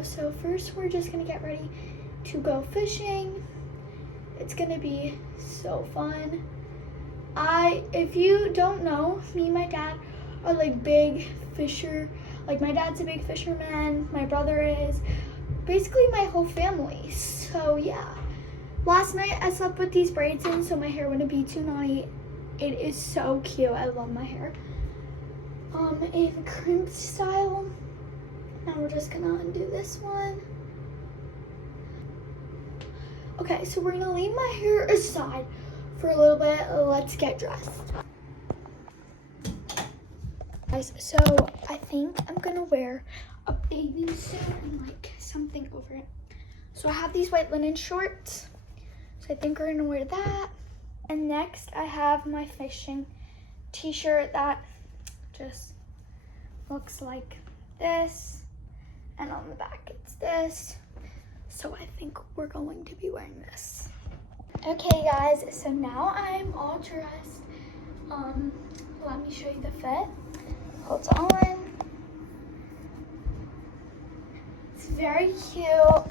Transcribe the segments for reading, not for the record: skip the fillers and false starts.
video. So first we're just gonna get ready to go fishing. It's gonna be so fun. If you don't know, me and my dad are like big fisher. Like my dad's a big fisherman, my brother is, basically my whole family. So yeah. Last night I slept with these braids in so my hair wouldn't be too naughty. It is so cute. I love my hair. In crimped style. Now we're just gonna undo this one. Okay, so we're gonna leave my hair aside for a little bit. Let's get dressed. Guys, so I think I'm gonna wear a bathing suit and like something over it. So I have these white linen shorts. So I think we're gonna wear that. And next I have my fishing t-shirt that just looks like this. And on the back it's this. So I think we're going to be wearing this. Okay guys, so now I'm all dressed. Let me show you the fit. Hold on. It's very cute.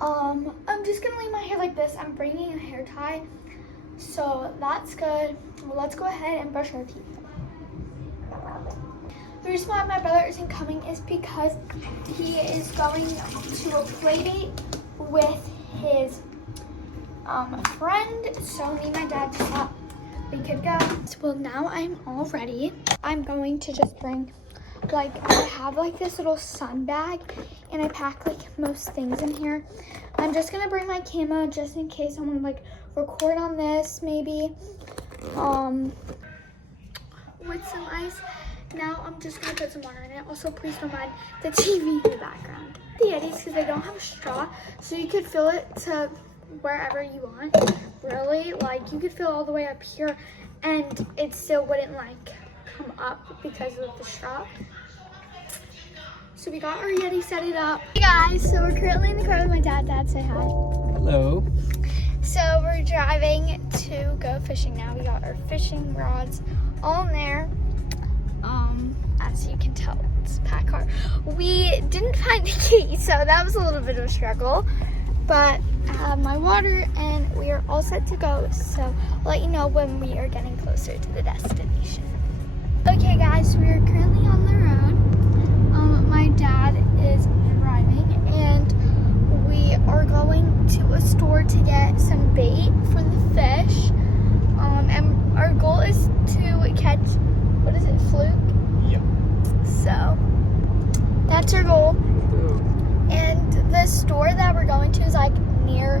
I'm just gonna leave my hair like this. I'm bringing a hair tie, so that's good. Well, let's go ahead and brush our teeth. The reason why my brother isn't coming is because he is going to a play date with his friend. So me and my dad just thought we could go. Well, now I'm all ready. I'm going to just bring, like, I have like this little sun bag and I pack like most things in here. I'm just gonna bring my camera just in case I want to like record on this maybe. With some ice. Now I'm just gonna put some water in it. Also, please don't mind the TV in the background. The Yetis, because they don't have a straw, so you could fill it to wherever you want. Really, like you could fill all the way up here, and it still wouldn't like come up because of the straw. So we got our Yeti set it up. Hey guys, so we're currently in the car with my dad. Dad, say hi. Hello. So we're driving to go fishing now. We got our fishing rods all in there. As you can tell, it's a packed car. We didn't find the key, so that was a little bit of a struggle. But I have my water and we are all set to go. So I'll let you know when we are getting closer to the destination. Okay guys, we are currently on the road. My dad is driving and we are going to a store to get some bait for the fish. And our goal is to catch, what is it, fluke? Yep. So that's our goal. And the store that we're going to is like near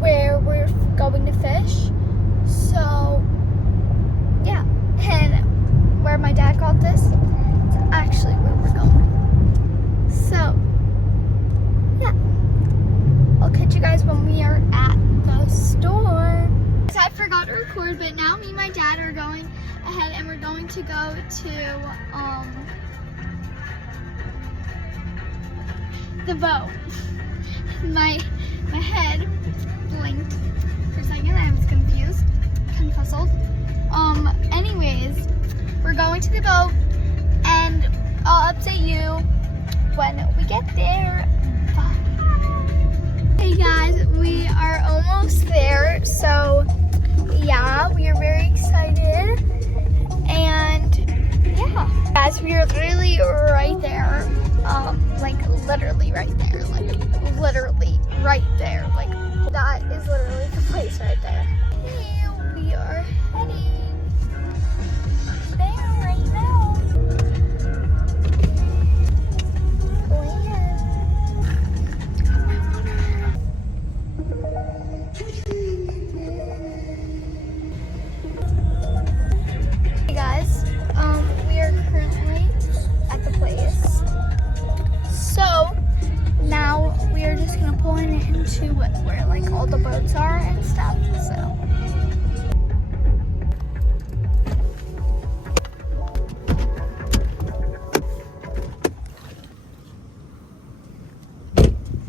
where we're going to fish. So yeah, and where my dad got this, it's actually where we're going. So yeah, I'll catch you guys when we are at the store. I forgot to record, but now me and my dad are going ahead and we're going to go to the boat. My head blinked for a second. I was confused, confuzzled. Anyways, we're going to the boat and I'll update you when we get there. Bye. Hey guys, we are almost there. So yeah, we are very excited. And yeah, guys, we are literally right there. Like literally right there. Like literally right there. Like that is literally the place right there. Hey, we are heading there right now. Hey guys, we are currently at the place. So now we are just gonna pull in into where like all the boats are and stuff. So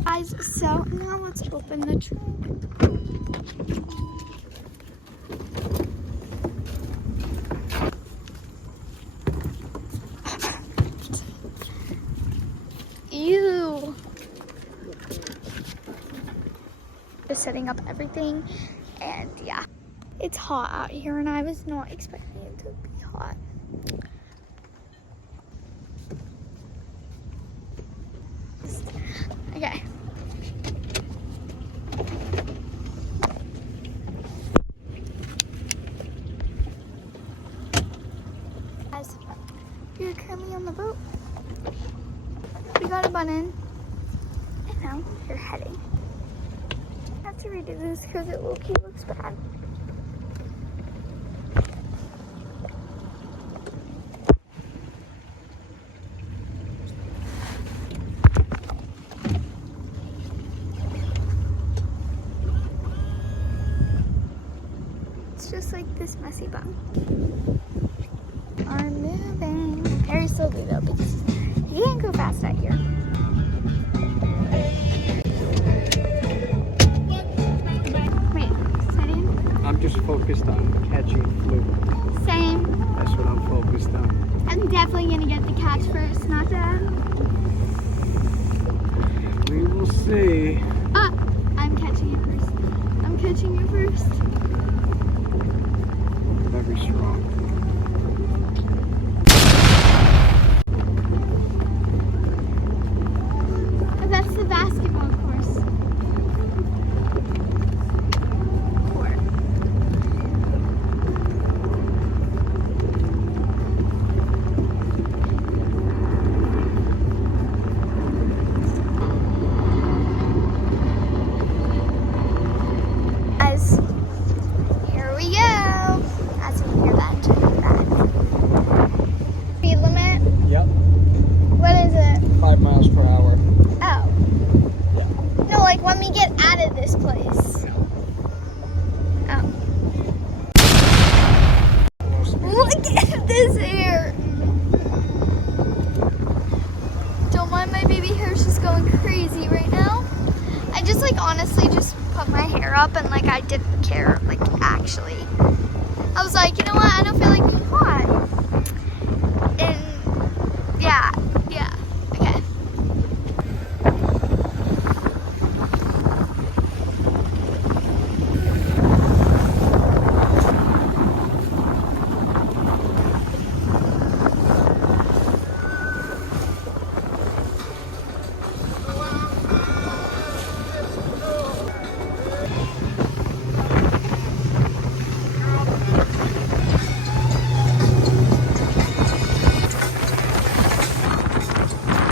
guys, so now let's open the trunk. view. Just setting up everything, and yeah, it's hot out here, and I was not expecting it to be hot. Okay. Guys, we're currently on the boat. We got a bun in, and now we're heading. I have to redo this because it looks bad. It's just like this messy bun. Are moving. Very slowly though, because you can't go fast out here. Wait, setting? I'm just focused on catching fluke. Same. That's what I'm focused on. I'm definitely gonna get the catch first, not Dad. We will see. Ah, I'm catching it first. I'm catching it first. Very strong. That's the basketball course. Court. Guys, here we go. As we hear that back. Speed limit? Yep. What is it? 5 miles per hour. Oh. No, like when we get out of this place. Oh. Look at this hair. Don't mind my baby hair, she's going crazy right now. I just like honestly just put my hair up and like I didn't care, like actually. I was like, you know what, I don't feel like being hot. And yeah, okay.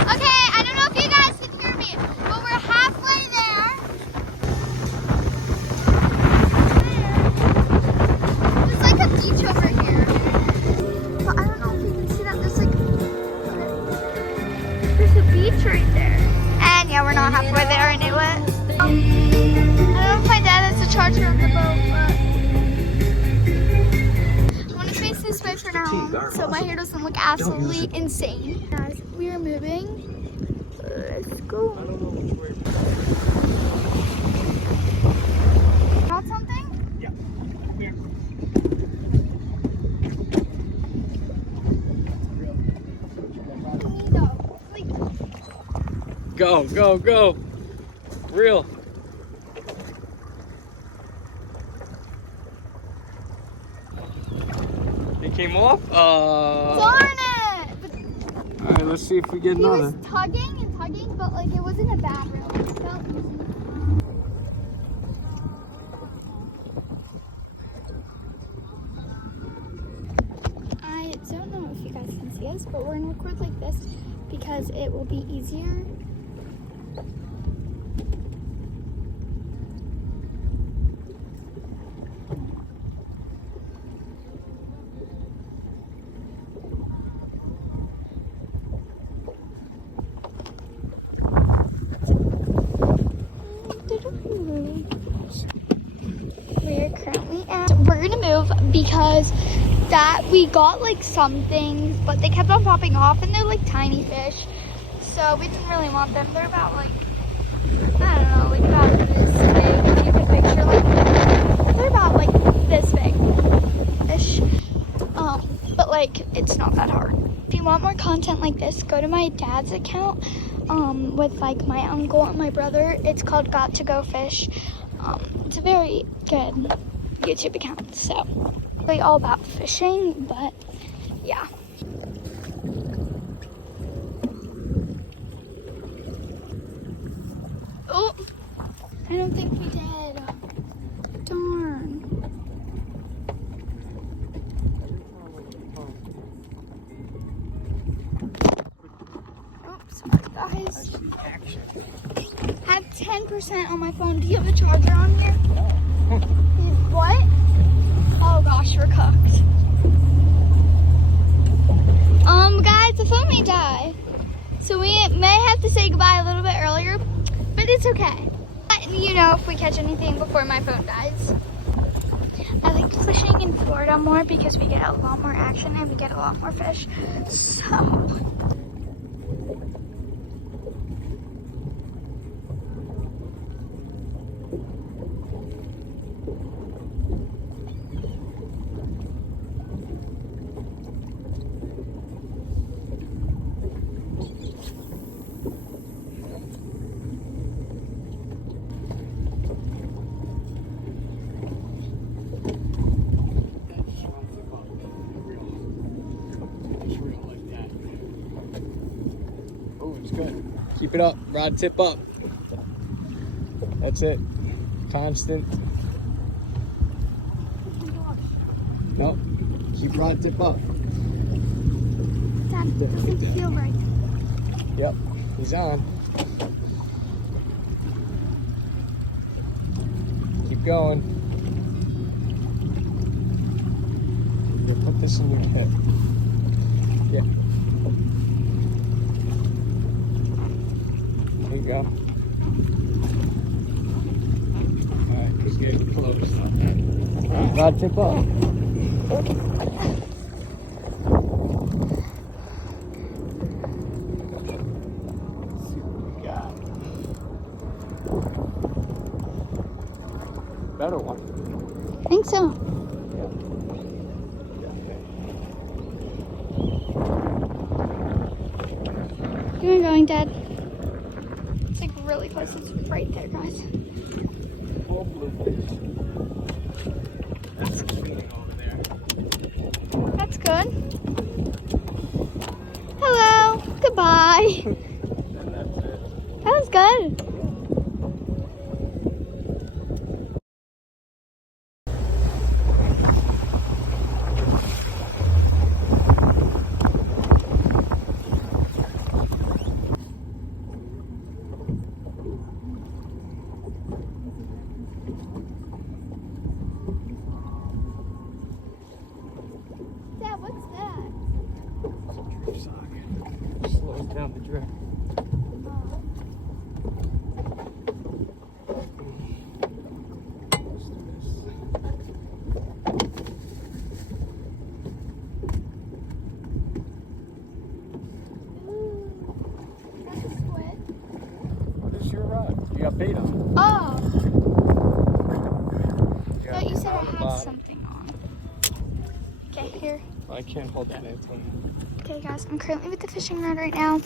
Okay, I don't know if you guys can hear me, but we're halfway there. There's like a beach over here. But I don't know if you can see that. There's a beach right there. And yeah, we're not halfway there, I knew it. I don't know if my dad has a charger on the boat, but I'm gonna face this way for now, so my hair doesn't look absolutely insane. Guys, we are moving. Let's go. Got something? Yeah. Here. Go. Reel. It came off? Darn it! But Alright, let's see if we get he another. was tugging and tugging, but like it wasn't a bad reel. It felt easy. I don't know if you guys can see us, but we're gonna record like this because it will be easier. We're currently at, we're gonna move because that we got like some things, but they kept on popping off and they're like tiny fish. So we didn't really want them. They're about like, I don't know, like about this big. If you can picture like, they're about like this big-ish. But like, it's not that hard. If you want more content like this, go to my dad's account. with like my uncle and my brother. It's called Got to Go Fish. It's a very good YouTube account. So really all about fishing, but yeah. Oh, I don't think we did. Darn. Oops, sorry guys. I have 10% on my phone. Do you have a charger on here? What? Oh gosh, we're cooked. Guys, the phone may die. So we may have to say goodbye a little bit earlier, but it's okay. You know, if we catch anything before my phone dies. I like fishing in Florida more because we get a lot more action and we get a lot more fish. So Good. Keep it up. Rod tip up. That's it. Constant. No. Keep rod tip up. that doesn't feel right. Yep. He's on. Keep going. Yeah, put this in your pit. Yeah. There you go. Alright, he's getting close. Rod tip up. Let's see what we got. Better one. I think so. Where are you going, Dad? It's like really close. It's right there, guys. All bluefish. That's feeding over there. That's good. Hello. Goodbye. And that's it. That was good. Dad, what's that? It's a drift sock. Slows down the drift. Let's do this. Ooh, that's a squid. What is your rod? You got bait on. Oh, You I thought you said I on the had bottom. something on. Okay, here. I can't hold that in. Okay, guys, I'm currently with the fishing rod right now.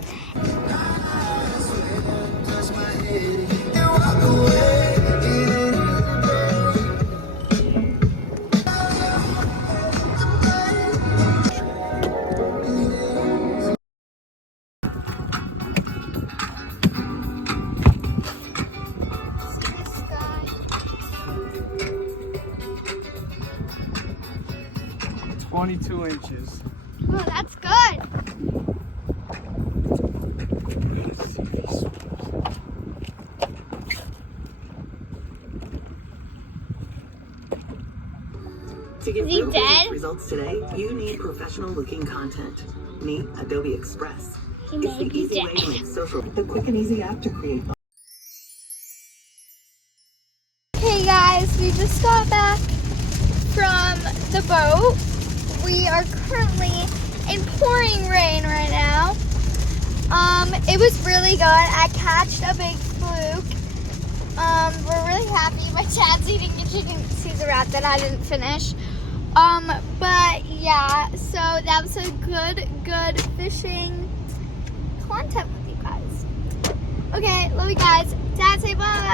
See this guy? 22 inches. Oh, that's good. To get Is he real dead? business results today, you need professional-looking content. Meet Adobe Express. He It's may the be easy way to dead. make social, the quick and easy app to create. Okay, guys, we just got back from the boat. We are currently in pouring rain right now. It was really good. I catched a big fluke. We're really happy. My dad's eating a chicken Caesar wrap that I didn't finish. But yeah, so that was a good fishing content with you guys. Love you guys. Dad, say bye.